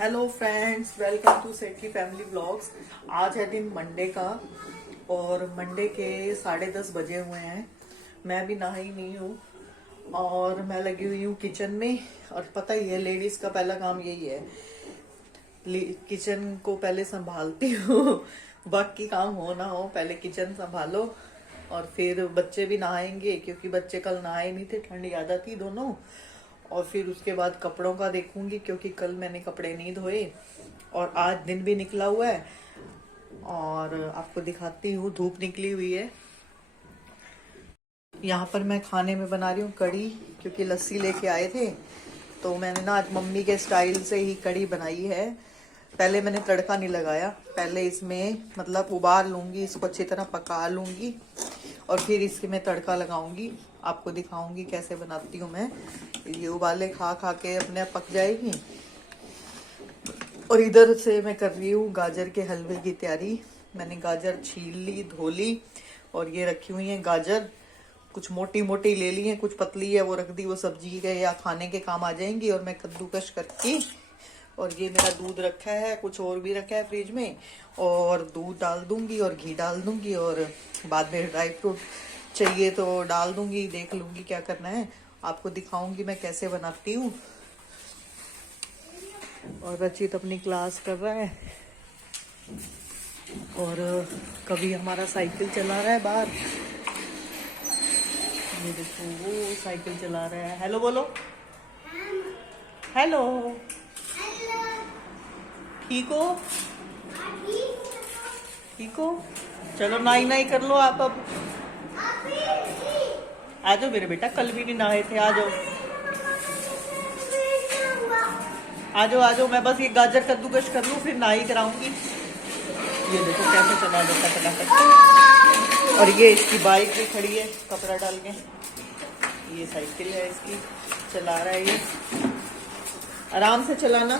Hello friends, welcome to Sethi family vlogs. आज है दिन मंडे का और मंडे के 10:30 बजे हुए हैं। मैं भी नहाई नहीं हूँ और मैं लगी हुई हूँ किचन में। और पता ही है, लेडीज का पहला काम यही है, किचन को पहले संभालती हूँ। बाकी काम हो ना हो, पहले किचन संभालो। और फिर बच्चे भी नहाएंगे क्योंकि बच्चे कल नहाए नहीं थे, ठंड ज्यादा थी दोनों। और फिर उसके बाद कपड़ों का देखूंगी क्योंकि कल मैंने कपड़े नहीं धोए और आज दिन भी निकला हुआ है। और आपको दिखाती हूँ, धूप निकली हुई है। यहाँ पर मैं खाने में बना रही हूँ कढ़ी, क्योंकि लस्सी लेके आए थे तो मैंने ना आज मम्मी के स्टाइल से ही कढ़ी बनाई है। पहले मैंने तड़का नहीं लगाया, पहले इसमें मतलब उबाल लूंगी, इसको अच्छी तरह पका लूंगी और फिर इसके मैं तड़का लगाऊंगी। आपको दिखाऊंगी कैसे बनाती हूँ मैं। ये उबाले खा खा के अपने आप पक जाएगी। और इधर से मैं कर रही हूँ गाजर के हलवे की तैयारी। मैंने गाजर छील ली, धो ली और ये रखी हुई है गाजर। कुछ मोटी मोटी ले ली है, कुछ पतली है, वो रख दी। वो सब्जी के या खाने के काम आ जाएंगी। और मैं कद्दूकश करके, और ये मेरा दूध रखा है, कुछ और भी रखा है फ्रिज में, और दूध डाल दूंगी और घी डाल दूंगी। और बाद में ड्राई फ्रूट चाहिए तो डाल दूंगी, देख लूंगी क्या करना है। आपको दिखाऊंगी मैं कैसे बनाती हूँ। और रचित अपनी क्लास कर रहा है और कभी हमारा साइकिल चला रहा है बाहर। ये देखो, वो साइकिल चला रहा है। हेलो बोलो। हेलो, ठीक हो? ठीक हो? चलो नाई नाई कर लो आप अब। आ जाओ मेरे बेटा, कल भी नहीं नहाए थे। आ जाओ आ जाओ आ जाओ। मैं बस ये गाजर कद्दूकश कर लूँ, फिर नाई कराऊंगी। ये देखो कैसे चला देता फटाफट। और ये इसकी बाइक भी खड़ी है कपड़ा डाल के। ये साइकिल है इसकी, चला रहा है ये। आराम से चलाना,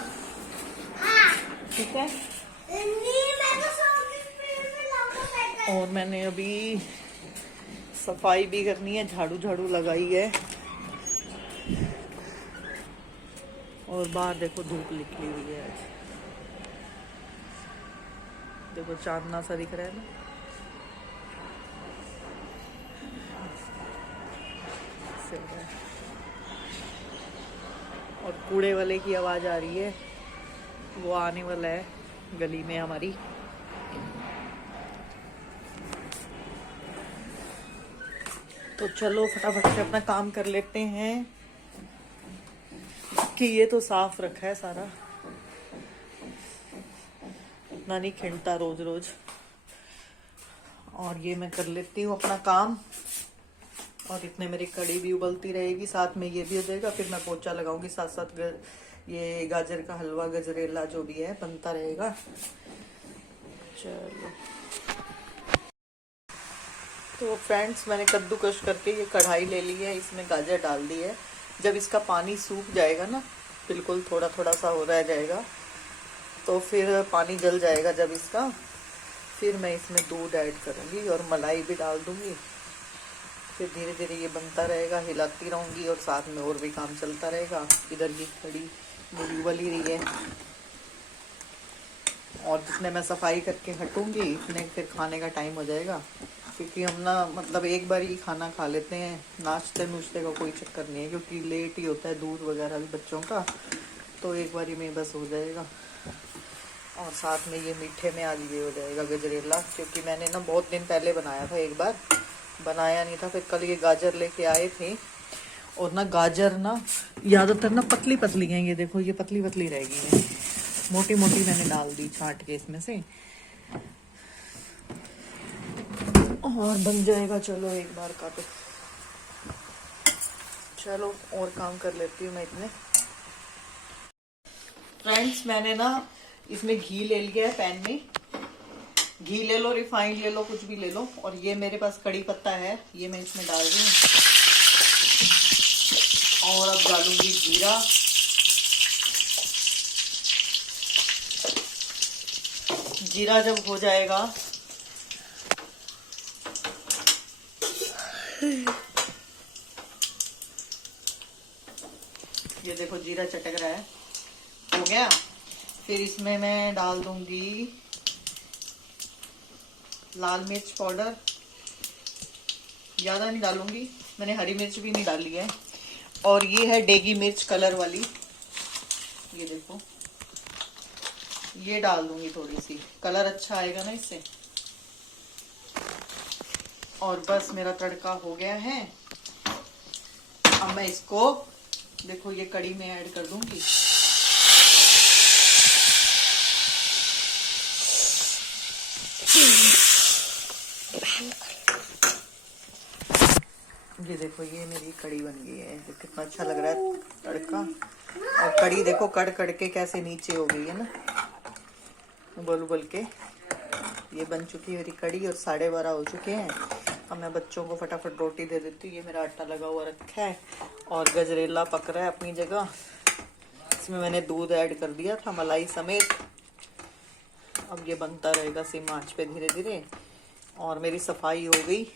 ठीक है? और मैंने अभी सफाई भी करनी है, झाड़ू झाड़ू लगाई है। और बाहर देखो धूप निकली हुई है आज। देखो चांदना सा दिख रहा है ना। और कूड़े वाले की आवाज आ रही है, वो आने वाला है गली में हमारी। तो चलो फटाफट से अपना काम कर लेते हैं कि ये तो साफ रखा है सारा, इतना नहीं खिंडता रोज रोज। और ये मैं कर लेती हूँ अपना काम। और इतने मेरी कड़ी भी उबलती रहेगी, साथ में ये भी हो जाएगा। फिर मैं पोछा लगाऊंगी, साथ साथ ये गाजर का हलवा, गजरेला जो भी है बनता रहेगा। चलो तो फ्रेंड्स, मैंने कद्दूकश करके ये कढ़ाई ले ली है, इसमें गाजर डाल दी है। जब इसका पानी सूख जाएगा ना, बिल्कुल थोड़ा थोड़ा सा हो रह जाएगा, तो फिर पानी जल जाएगा जब इसका, फिर मैं इसमें दूध ऐड करूँगी और मलाई भी डाल दूँगी। फिर धीरे धीरे ये बनता रहेगा, हिलाती रहूँगी और साथ में और भी काम चलता रहेगा। इधर की कड़ी मेरी उबल ही रही है और जितने मैं सफाई करके हटूँगी इतने फिर खाने का टाइम हो जाएगा। क्योंकि हम ना मतलब एक बार ही खाना खा लेते हैं, नाश्ते नुश्ते का कोई चक्कर नहीं है, क्योंकि लेट ही होता है दूध वगैरह भी बच्चों का, तो एक बार ही में बस हो जाएगा। और साथ में ये मीठे में आज ये हो जाएगा गजरेला, क्योंकि मैंने ना बहुत दिन पहले बनाया था, एक बार बनाया नहीं था। फिर कल ये गाजर लेके आए थे और ना गाजर ना ज़्यादातर ना पतली पतली हैं। ये देखो, ये पतली पतली रहेगी, मोटी मोटी मैंने डाल दी छांट के इसमें से, और बन जाएगा। चलो एक बार का तो चलो और काम कर लेती हूँ मैं इतने। फ्रेंड्स, मैंने ना इसमें घी ले लिया है पैन में। घी ले लो, रिफाइंड ले लो, कुछ भी ले लो। और ये मेरे पास कड़ी पत्ता है, ये मैं इसमें डाल रही हूँ। और अब डालूंगी जीरा, जीरा जब हो जाएगा ये देखो जीरा चटक रहा है, हो गया। फिर इसमें मैं डाल दूंगी लाल मिर्च पाउडर, ज़्यादा नहीं डालूंगी, मैंने हरी मिर्च भी नहीं डाली है। और ये है डेगी मिर्च कलर वाली, ये देखो, ये डाल दूंगी थोड़ी सी, कलर अच्छा आएगा ना इससे। और बस मेरा तड़का हो गया है। अब मैं इसको देखो ये कड़ी में ऐड कर दूंगी। ये देखो ये मेरी कड़ी बन गई है, जो कितना अच्छा लग रहा है तड़का। और कड़ी देखो कड़ कड़ के कैसे नीचे हो गई है ना, उबल उबल के। ये बन चुकी है मेरी कड़ी और 12:30 हो चुके हैं। अब मैं बच्चों को फटाफट रोटी दे देती हूँ। ये मेरा आटा लगा हुआ रखा है और गजरेला पक रहा है अपनी जगह। इसमें मैंने दूध ऐड कर दिया था मलाई समेत। अब ये बनता रहेगा सिम आंच पे धीरे धीरे। और मेरी सफाई हो गई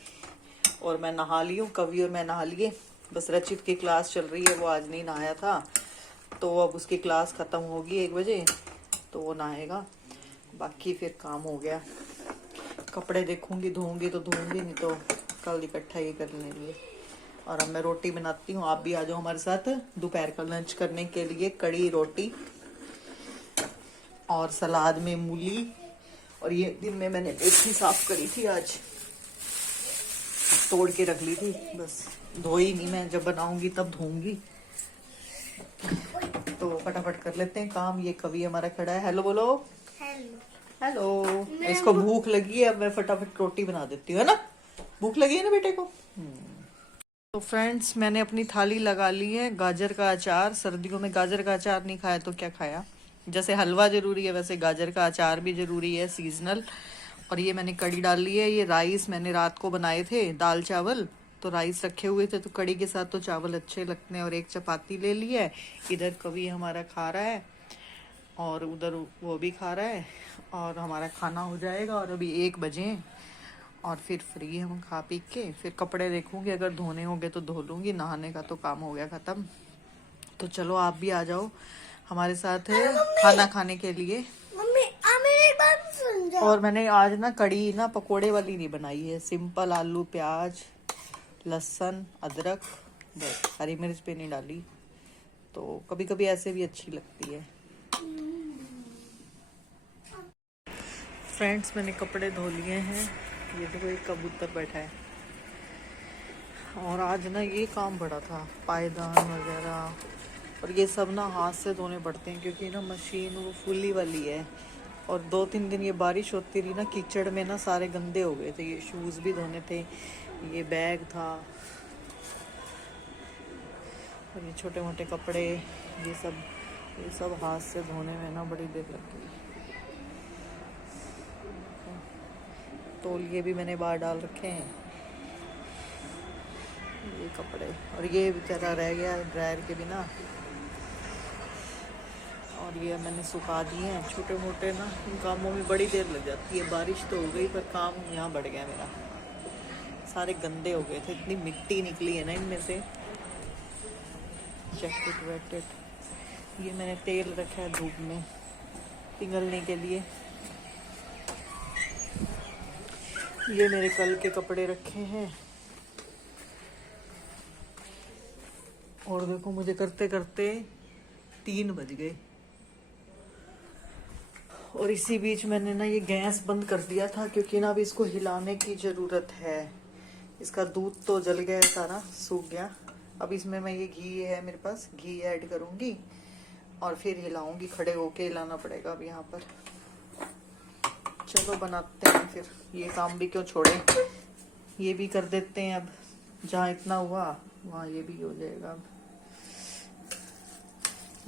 और मैं नहा ली हूँ, कवि और मैं नहा लिए। बस रचित की क्लास चल रही है, वो आज नहीं नहाया था, तो अब उसकी क्लास ख़त्म होगी 1 बजे, तो वो नहाएगा। बाकी फिर काम हो गया। कपड़े देखूंगी, धोऊंगी तो धोऊंगी, नहीं तो कल इकट्ठा ही कर लेंगे। और अब मैं रोटी बनाती हूँ, आप भी आ जाओ हमारे साथ दोपहर का लंच करने के लिए। कड़ी रोटी और सलाद में मूली। और ये दिन में मैंने मेथी साफ करी थी, आज तोड़ के रख ली थी, बस धोई नहीं, मैं जब बनाऊंगी तब धोऊंगी। तो फटाफट कर लेते हैं काम। ये कवि हमारा खड़ा है, हेलो बोलो। हेलो। इसको भूख लगी है, अब मैं फटाफट रोटी बना देती हूँ, है ना? भूख लगी है ना बेटे को? तो फ्रेंड्स, मैंने अपनी थाली लगा ली है। गाजर का अचार, सर्दियों में गाजर का अचार नहीं खाया तो क्या खाया। जैसे हलवा जरूरी है वैसे गाजर का अचार भी जरूरी है, सीजनल। और ये मैंने कड़ी डाल ली है। ये राइस मैंने रात को बनाए थे, दाल चावल, तो राइस रखे हुए थे, तो कड़ी के साथ तो चावल अच्छे लगते हैं। और एक चपाती ले ली है। इधर कवि हमारा खा रहा है और उधर वो भी खा रहा है, और हमारा खाना हो जाएगा। और अभी 1 बजे और फिर फ्री हम खा पी के। फिर कपड़े देखूंगी, अगर धोने होंगे तो धो लूंगी, नहाने का तो काम हो गया ख़त्म। तो चलो आप भी आ जाओ हमारे साथ खाना खाने के लिए। मम्मी मेरी बात सुन जाओ। और मैंने आज ना कड़ी ना पकोड़े वाली नहीं बनाई है, सिंपल आलू प्याज लहसुन अदरक, बस हरी मिर्च भी नहीं डाली। तो कभी कभी ऐसे भी अच्छी लगती है। फ्रेंड्स, मैंने कपड़े धो लिए हैं। ये देखो एक कबूतर बैठा है। और आज ना ये काम बड़ा था, पायदान वगैरह, और ये सब ना हाथ से धोने पड़ते हैं क्योंकि ना मशीन वो फुली वाली है। और 2-3 दिन ये बारिश होती रही ना, कीचड़ में ना सारे गंदे हो गए थे। ये शूज़ भी धोने थे, ये बैग था, और ये छोटे मोटे कपड़े, ये सब हाथ से धोने में ना बड़ी देर लग गई। तौलिए भी मैंने बाहर डाल रखे हैं, ये कपड़े। और ये बेचारा रह गया ड्रायर के बिना। और ये मैंने सुखा दिए हैं। छोटे मोटे ना इन कामों में बड़ी देर लग जाती है। बारिश तो हो गई पर काम यहाँ बढ़ गया मेरा। सारे गंदे हो गए थे, इतनी मिट्टी निकली है ना इनमें से। जैकेट वैकेट, ये मैंने तेल रखा है धूप में पिघलने के लिए। ये मेरे कल के कपड़े रखे हैं। और देखो मुझे करते करते 3 बज गए। और इसी बीच मैंने ना ये गैस बंद कर दिया था क्योंकि ना अभी इसको हिलाने की ज़रूरत है। इसका दूध तो जल गया, सारा सूख गया। अब इसमें मैं ये घी है मेरे पास, घी ऐड करूँगी और फिर हिलाऊंगी। खड़े होके हिलाना पड़ेगा अब यहाँ पर। चलो बनाते हैं फिर, ये काम भी क्यों छोड़े, ये भी कर देते हैं। अब जहाँ इतना हुआ वहाँ ये भी हो जाएगा। अब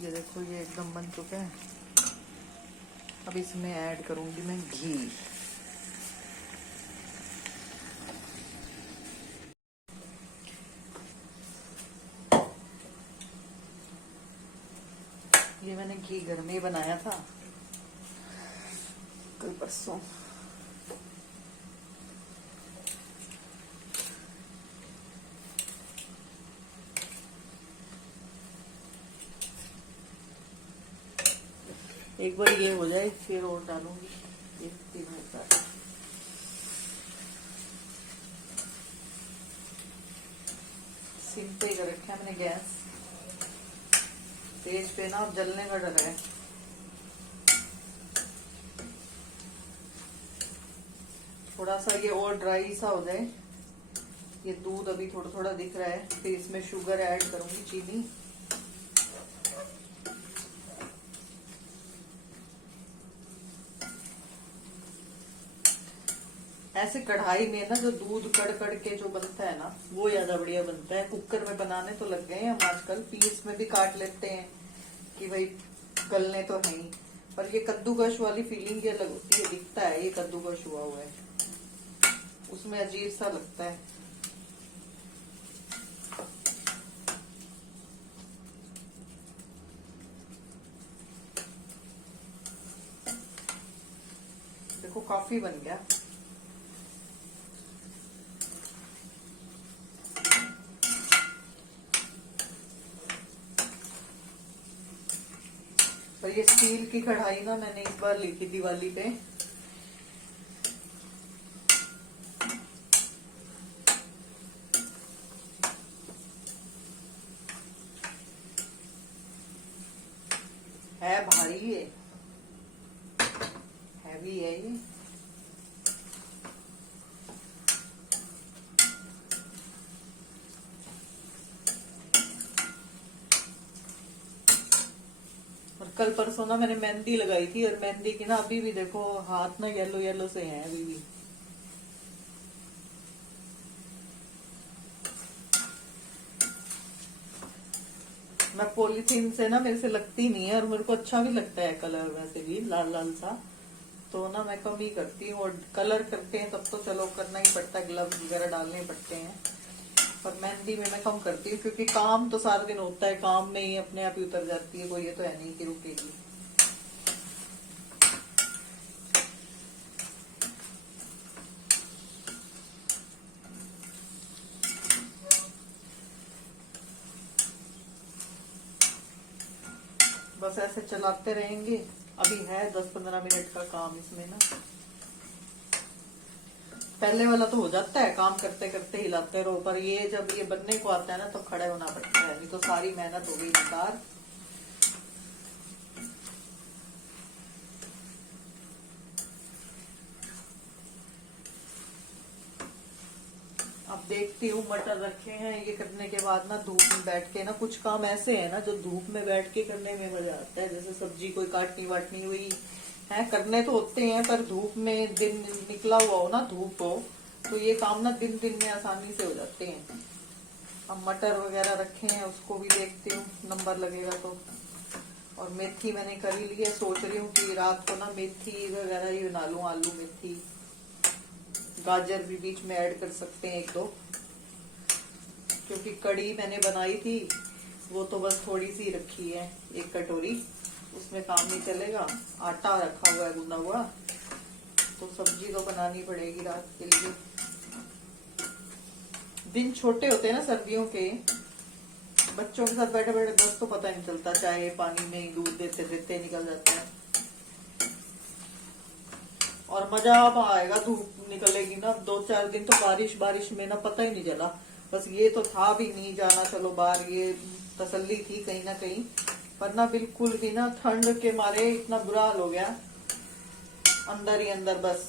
ये देखो ये एकदम बन चुके हैं। अब इसमें ऐड करूँगी मैं घी। ये मैंने घी घर में ही बनाया था कल परसों। एक बार ये हो जाए फिर और डालूंगी 1-3 मिनट। सिम पे कर रखा है मैंने गैस, तेज पे ना अब जलने का डर है। थोड़ा सा ये और ड्राई सा हो जाए, ये दूध अभी थोड़ा थोड़ा दिख रहा है, फिर इसमें शुगर ऐड करूंगी, चीनी। ऐसे कढ़ाई में ना जो दूध कड़ कड़ के जो बनता है ना, वो ज्यादा बढ़िया बनता है। कुकर में बनाने तो लग गए हैं हम आजकल, पीस में भी काट लेते हैं कि भाई गलने तो है ही, पर ये कद्दूकश वाली फीलिंग ये अलग होती है। दिखता है ये कद्दूकश हुआ हुआ है, उसमें अजीब सा लगता है। देखो काफी बन गया। और ये स्टील की कढ़ाई ना मैंने इस बार ली थी दिवाली पे। है भारी, ये हैवी है ये। और कल परसों ना मैंने मेहंदी लगाई थी, और मेहंदी की ना अभी भी देखो हाथ ना येलो येलो से हैं अभी भी। मैं पॉलीथीन से ना मेरे से लगती नहीं है, और मेरे को अच्छा भी लगता है कलर, वैसे भी लाल लाल सा, तो ना मैं कम ही करती हूँ। और कलर करते हैं तब तो चलो करना ही पड़ता है, ग्लव्स वगैरह डालने पड़ते हैं, पर मेहंदी में मैं कम करती हूँ, क्योंकि काम तो सारा दिन होता है, काम में ही अपने आप ही उतर जाती है, कोई ये तो है नहीं कि रुकेगी। बस ऐसे चलाते रहेंगे। अभी है 10-15 मिनट का काम इसमें ना। पहले वाला तो हो जाता है, काम करते करते हिलाते रहो, पर ये जब ये बनने को आता है ना तो खड़े होना पड़ता है, नहीं तो सारी मेहनत हो गई बेकार। अब देखती हूँ, मटर रखे हैं, ये करने के बाद ना धूप में बैठ के ना, कुछ काम ऐसे है ना जो धूप में बैठ के करने में मजा आता है। जैसे सब्जी कोई काटनी वाटनी हुई है, करने तो होते हैं, पर धूप में दिन निकला हुआ हो ना, धूप हो, तो ये काम ना दिन दिन में आसानी से हो जाते हैं। अब मटर वगैरह रखे हैं, उसको भी देखती हूँ नंबर लगेगा तो। और मेथी मैंने कर ही ली है, सोच रही हूँ कि रात को ना मेथी वगैरह ही बना लूं, आलू मेथी, गाजर भी बीच में ऐड कर सकते हैं 1-2, क्योंकि कड़ी मैंने बनाई थी वो तो बस थोड़ी सी रखी है, 1 कटोरी, उसमें काम नहीं चलेगा। आटा रखा हुआ है गूंदा हुआ, तो सब्जी तो बनानी पड़ेगी रात के लिए। दिन छोटे होते हैं ना सर्दियों के, बच्चों के साथ बैठे बैठे बस तो पता नहीं चलता, चाय पानी में ही दूध देते देते निकल जाता है। और मजा अब आएगा, धूप निकलेगी ना 2-4 दिन तो बारिश में ना पता ही नहीं चला। बस ये तो था भी नहीं जाना चलो बाहर, ये तसल्ली थी कहीं ना कहीं, पर ना बिल्कुल भी ना ठंड के मारे इतना बुरा हाल हो गया, अंदर ही अंदर बस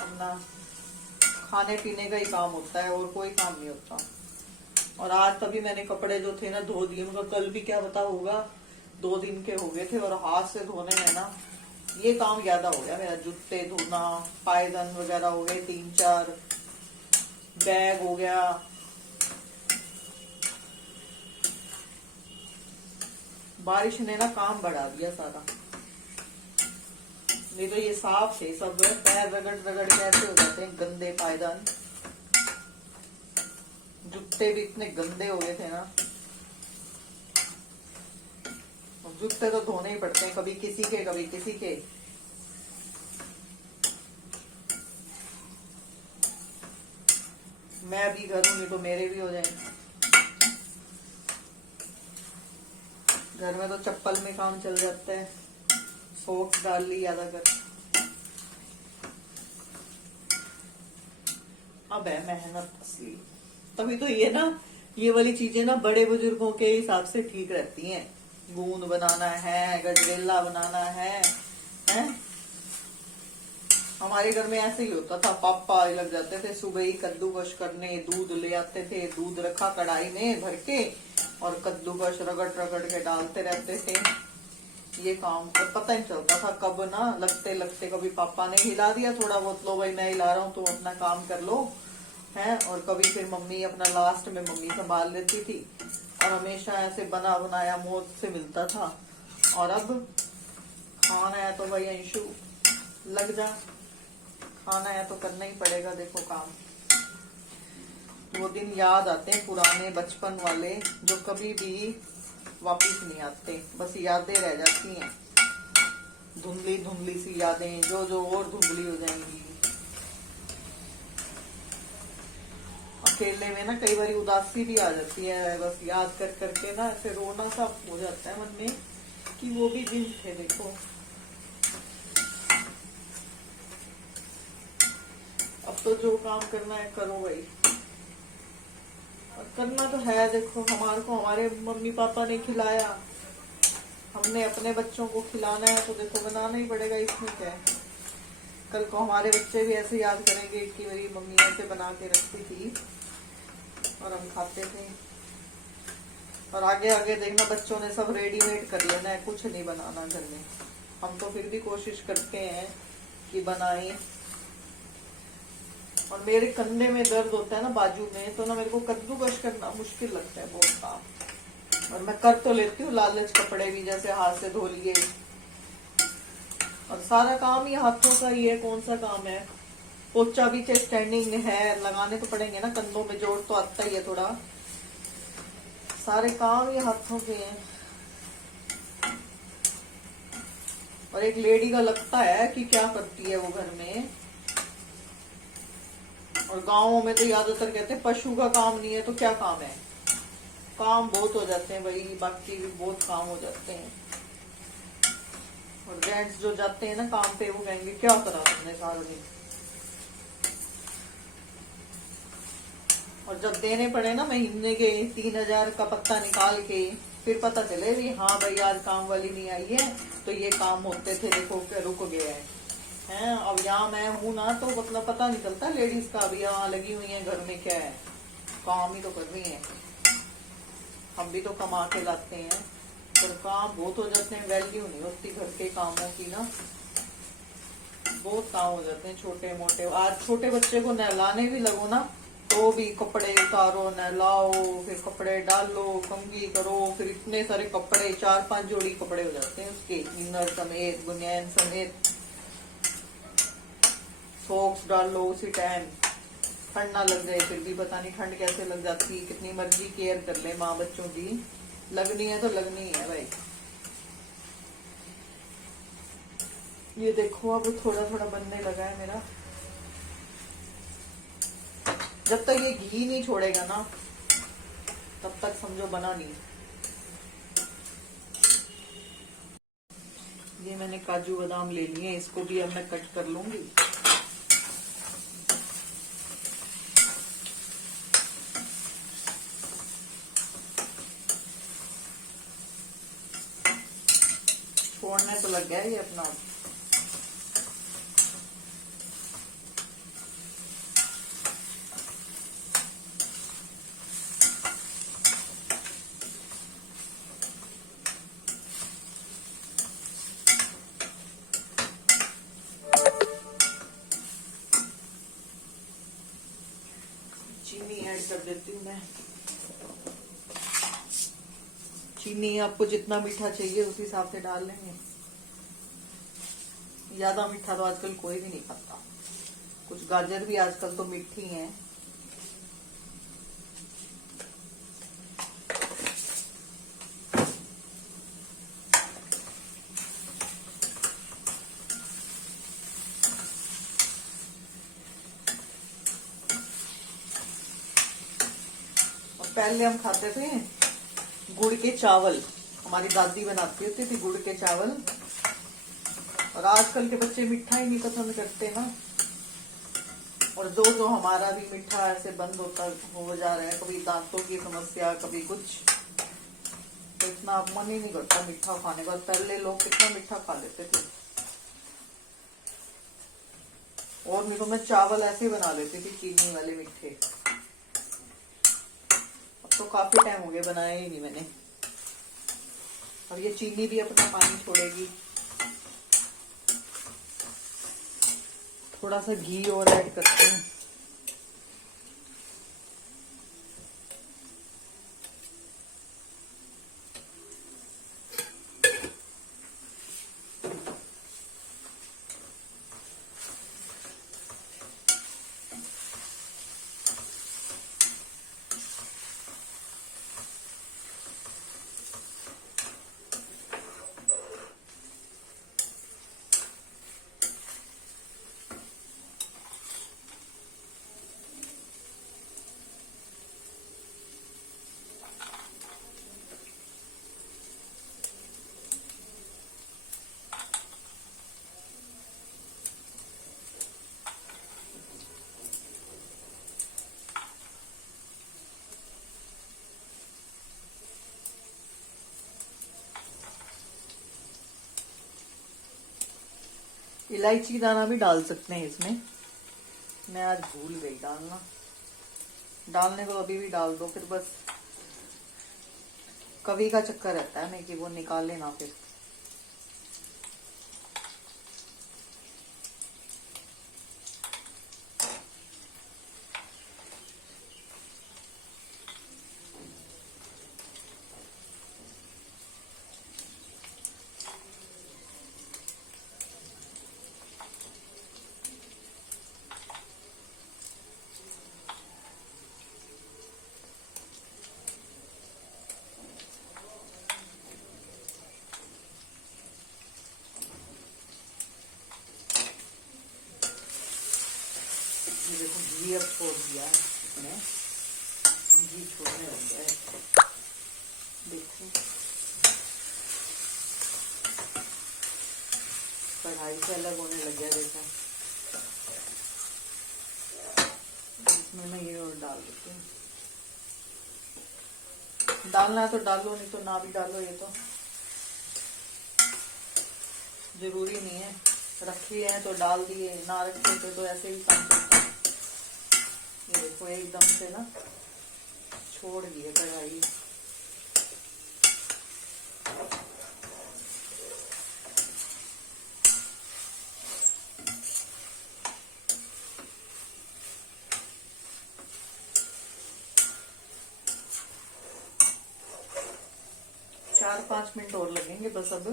अपना खाने पीने का ही काम होता है, और कोई काम नहीं होता। और आज तभी मैंने कपड़े जो थे ना धो दिए, उनका कल भी क्या पता होगा, 2 दिन के हो गए थे, और हाथ से धोने में ना ये काम ज्यादा हो गया मेरा। जूते धोना, पायदान वगैरह हो गए 3-4, बैग हो गया। बारिश ने ना काम बढ़ा दिया सारा, नहीं तो ये साफ थे सब, पैर रगड़ रगड़ के ऐसे हो जाते हैं गंदे पायदान। जूते भी इतने गंदे हो गए थे ना, जूते तो धोने ही पड़ते हैं, कभी किसी के कभी किसी के। मैं अभी करूंगी तो मेरे भी हो जाएंगे। घर में तो चप्पल में काम चल जाता है। सॉस डाल ली ज्यादा कर। अब है मेहनत असली। तभी तो ये ना, ये वाली चीजें ना बड़े बुजुर्गों के हिसाब से ठीक रहती हैं। गूंद बनाना है, गजरेला बनाना है, हैं? हमारे घर में ऐसे ही होता था, पापा लग जाते थे सुबह ही कद्दूकस करने, दूध ले आते थे, दूध रखा कढ़ाई में भर के और कद्दूकस रगड़ रगड़ के डालते रहते थे। ये काम तो पता नहीं चलता था कब ना, लगते लगते कभी पापा ने हिला दिया थोड़ा बहुत, लो भाई मैं हिला रहा हूँ तो अपना काम कर लो, है। और कभी फिर मम्मी अपना, लास्ट में मम्मी संभाल लेती थी। और हमेशा ऐसे बना बनाया मौत से मिलता था। और अब खाना है तो भाई अंशु लग जा, खाना है तो करना ही पड़ेगा। देखो काम, वो दिन याद आते हैं पुराने बचपन वाले, जो कभी भी वापिस नहीं आते, बस यादें रह जाती हैं, धुंधली धुंधली सी यादें, जो जो और धुंधली हो जाएंगी। अकेले में ना कई बार उदासी भी आ जाती है, बस याद कर करके ना ऐसे रोना सा हो जाता है मन में कि वो भी दिन थे। देखो अब तो जो काम करना है करो भाई, और करना तो है। देखो हमारे को हमारे मम्मी पापा ने खिलाया, हमने अपने बच्चों को खिलाना है तो देखो बनाना ही पड़ेगा, इसमें क्या है। कल को हमारे बच्चे भी ऐसे याद करेंगे कि मेरी मम्मी ऐसे बना के रखती थी और हम खाते थे। और आगे आगे देखना बच्चों ने सब रेडीमेड कर लेना है, कुछ नहीं बनाना घर में। हम तो फिर भी कोशिश करते हैं कि बनाएं। और मेरे कंधे में दर्द होता है ना, बाजू में, तो ना मेरे को कद्दूकस करना मुश्किल लगता है बहुत काम। और मैं कर तो लेती हूँ, लालच कपड़े भी जैसे हाथ से धो लिए, और सारा काम ही हाथों का ही है। कौन सा काम है, पोचा भी चाहे स्टैंडिंग है, लगाने तो पड़ेंगे ना, कंधों में जोर तो आता ही है थोड़ा। सारे काम ही हाथों के हैं। और एक लेडी का लगता है कि क्या करती है वो घर में। और गांवों में तो ज्यादातर कहते हैं पशु का काम नहीं है तो क्या काम है। काम बहुत हो जाते हैं भाई, बाकी भी बहुत काम हो जाते हैं। और जेंट्स जो जाते हैं ना काम पे, वो कहेंगे क्या करा तुमने सारा दिन। और जब देने पड़े ना महीने के 3,000 का पत्ता निकाल के, फिर पता चले भी हाँ भाई आज काम वाली नहीं आई है, तो ये काम होते थे, देखो रुक गया है। अब यहाँ मैं हूं ना, तो मतलब पता नहीं चलता लेडीज का भी यहाँ लगी हुई है घर में, क्या है काम ही तो कर रही है। हम भी तो कमा के लाते हैं, पर काम बहुत हो जाते हैं, वैल्यू नहीं होती घर के कामों की ना। बहुत काम हो जाते हैं छोटे मोटे। आज छोटे बच्चे को नहलाने भी लगो ना, तो भी कपड़े उतारो, नहलाओ, फिर कपड़े डालो, कंघी करो, फिर इतने सारे कपड़े, 4-5 जोड़ी कपड़े हो जाते हैं उसके, इनर समेत, बुनियान समेत। सॉक्स डाल लो उसी टाइम, ठंड ना लग जाए। फिर भी पता नहीं ठंड कैसे लग जाती है, कितनी मर्जी केयर कर ले माँ बच्चों की, लगनी है तो लगनी है भाई। ये देखो अब थोड़ा थोड़ा बनने लगा है मेरा। जब तक ये घी नहीं छोड़ेगा ना, तब तक समझो बना नहीं। ये मैंने काजू बादाम ले लिए, इसको भी अब मैं कट कर लूंगी। छोड़ने तो लग गया ये अपना। चीनी ऐड कर देती हूँ मैं। चीनी आपको जितना मीठा चाहिए उस हिसाब से डाल लेंगे। ज्यादा मीठा तो आजकल कोई भी नहीं खाता। कुछ गाजर भी आजकल तो मीठी हैं। पहले हम खाते थे गुड़ के चावल, हमारी दादी बनाती होती थी गुड़ के चावल, और आजकल के बच्चे मीठा ही नहीं पसंद करते ना। और जो हमारा भी मीठा ऐसे बंद होता हो जा रहा है, कभी दांतों की समस्या, कभी कुछ, तो इतना अब मन ही नहीं करता मीठा खाने का। पहले लोग कितना मीठा खा लेते थे। और नहीं तो मैं चावल ऐसे बना लेती थी चीनी वाले मीठे। अब तो काफी टाइम हो गया, बनाया ही नहीं मैंने। और ये चीनी भी अपना पानी छोड़ेगी। थोड़ा सा घी और ऐड करते हैं। इलायची दाना भी डाल सकते हैं इसमें। मैं आज भूल गई डालना। डालने को अभी भी डाल दो, फिर बस कभी का चक्कर रहता है नहीं कि वो निकाले ना फिर। ये देखो घी अब छोड़ दिया है इसमें, घी छोड़ने लग गया है। देखो कढ़ाई से अलग होने लग गया। देखो इसमें मैं ये और डाल देती हूँ। डालना है तो डालो, नहीं तो ना भी डालो। ये तो जरूरी नहीं है, रखी है तो डाल दिए, ना रखे थे तो ऐसे ही काम चलता है। ये देखो एकदम से ना छोड़ दिए कढ़ाई। चार 5 मिनट और लगेंगे बस अब,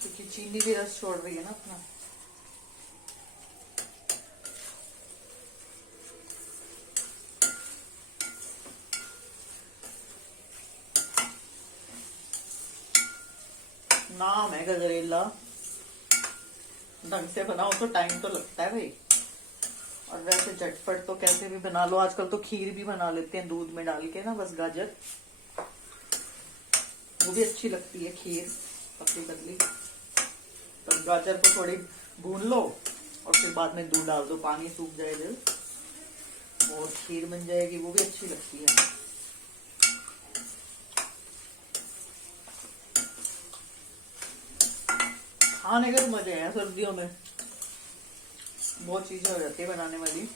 क्योंकि चीनी भी रस छोड़ रही है ना अपना। नाम है गजरेला, ढंग से बनाओ तो टाइम तो लगता है भाई। और वैसे झटपट तो कैसे भी बना लो। आजकल तो खीर भी बना लेते हैं दूध में डाल के ना, बस गाजर, वो भी अच्छी लगती है खीर, पतली पतली। तो गाजर को थोड़ी भून लो और फिर बाद में दूध डाल दो, पानी सूख जाए जब, और खीर बन जाएगी, वो भी अच्छी लगती है। खाने के तो मजे हैं सर्दियों में, बहुत चीजें हो जाती है बनाने वाली।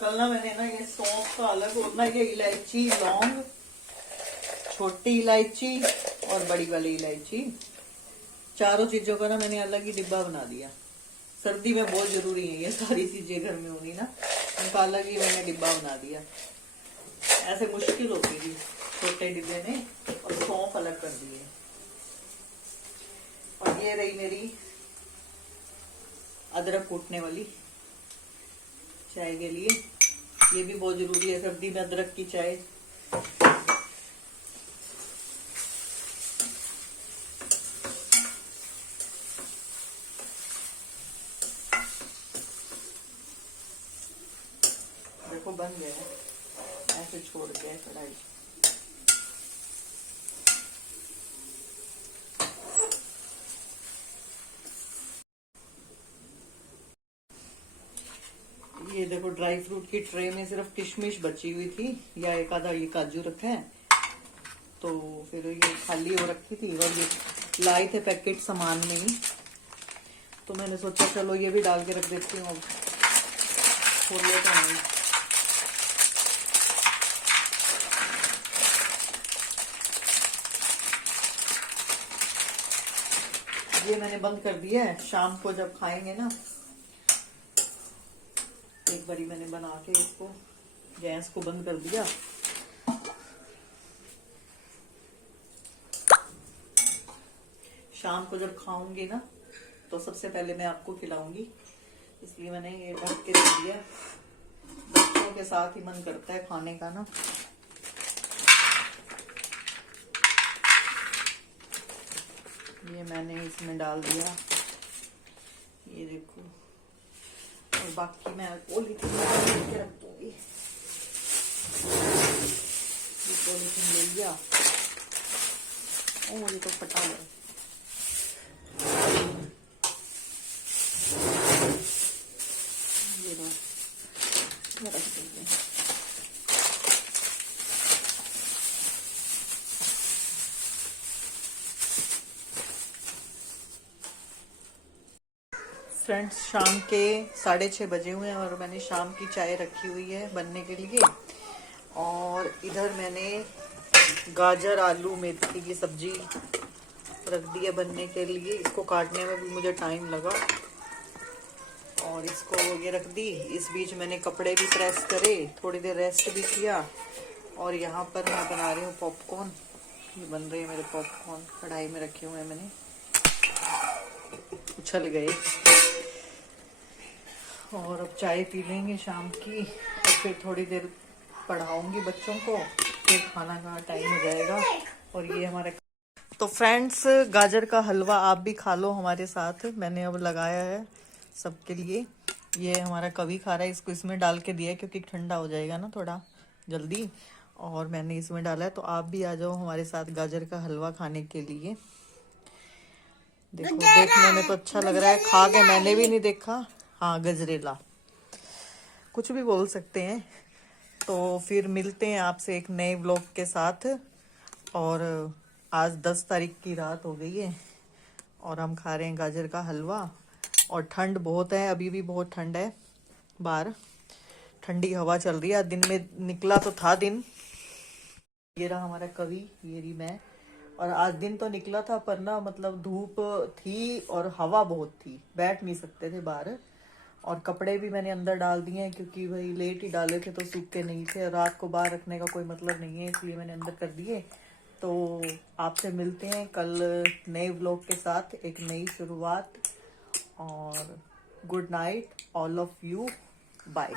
कल ना मैंने ना ये सौंफ का अलग, और ना ये इलायची, लौंग, छोटी इलायची और बड़ी वाली इलायची, चारों चीजों का ना मैंने अलग ही डिब्बा बना दिया। सर्दी में बहुत जरूरी है ये सारी चीजें घर में होनी ना, उनका अलग ही मैंने डिब्बा बना दिया। ऐसे मुश्किल होती थी छोटे डिब्बे में, और सौंफ अलग कर दिए। और ये रही मेरी अदरक कूटने वाली, चाय के लिए। ये भी बहुत जरूरी है सर्दी में, अदरक की चाय। देखो बन गया है, ऐसे छोड़ के कढ़ाई। ये देखो ड्राई फ्रूट की ट्रे में सिर्फ किशमिश बची हुई थी, या एक आधा ये काजू रखा है, तो फिर ये खाली हो रखी थी। और ये लाए थे पैकेट सामान में ही, तो मैंने सोचा चलो ये भी डाल के रख देती हूँ। अब खोल लेते हैं। ये मैंने बंद कर दिया है, शाम को जब खाएंगे ना, एक बारी मैंने बना के इसको गैस को बंद कर दिया। शाम को जब खाऊंगी ना, तो सबसे पहले मैं आपको खिलाऊंगी, इसलिए मैंने ये ढक के रख दिया। बच्चों के साथ ही मन करता है खाने का ना। ये मैंने इसमें डाल दिया, ये देखो। और बाकी मैं पॉलीथीन के रख दूंगी। ये पॉलीथीन ले लिया। ओ ये तो फटा हुआ है। ये रख देंगे। फ्रेंड्स, शाम के 6:30 बजे हुए हैं और मैंने शाम की चाय रखी हुई है बनने के लिए। और इधर मैंने गाजर आलू मेथी की सब्जी रख दी है बनने के लिए। इसको काटने में भी मुझे टाइम लगा और इसको ये रख दी। इस बीच मैंने कपड़े भी प्रेस करे, थोड़ी देर रेस्ट भी किया। और यहाँ पर मैं बना रही हूँ पॉपकॉर्न। ये बन रही है मेरे पॉपकॉर्न, कढ़ाई में रखे हुए हैं मैंने, उछल गए। और अब चाय पी लेंगे शाम की, और फिर थोड़ी देर पढ़ाऊंगी बच्चों को, फिर खाना का टाइम हो जाएगा। और ये हमारे तो फ्रेंड्स, गाजर का हलवा आप भी खा लो हमारे साथ। मैंने अब लगाया है सबके लिए। ये हमारा कवि खा रहा है, इसको इसमें डाल के दिया है क्योंकि ठंडा हो जाएगा ना थोड़ा जल्दी। और मैंने इसमें डाला है, तो आप भी आ जाओ हमारे साथ गाजर का हलवा खाने के लिए। देखो देखने में तो अच्छा लग रहा है, खा के मैंने भी नहीं देखा। हाँ, गजरेला कुछ भी बोल सकते हैं। तो फिर मिलते हैं आपसे एक नए व्लॉग के साथ। और आज 10 तारीख की रात हो गई है और हम खा रहे हैं गाजर का हलवा। और ठंड बहुत है, अभी भी बहुत ठंड है बाहर, ठंडी हवा चल रही है। दिन में निकला तो था दिन। ये रहा हमारा कवि, ये रही मैं। और आज दिन तो निकला था पर ना, मतलब धूप थी और हवा बहुत थी, बैठ नहीं सकते थे बाहर। और कपड़े भी मैंने अंदर डाल दिए हैं क्योंकि भाई लेट ही डाले थे तो सूखे नहीं थे। रात को बाहर रखने का कोई मतलब नहीं है, इसलिए मैंने अंदर कर दिए। तो आपसे मिलते हैं कल नए व्लॉग के साथ, एक नई शुरुआत। और good night all of you, bye.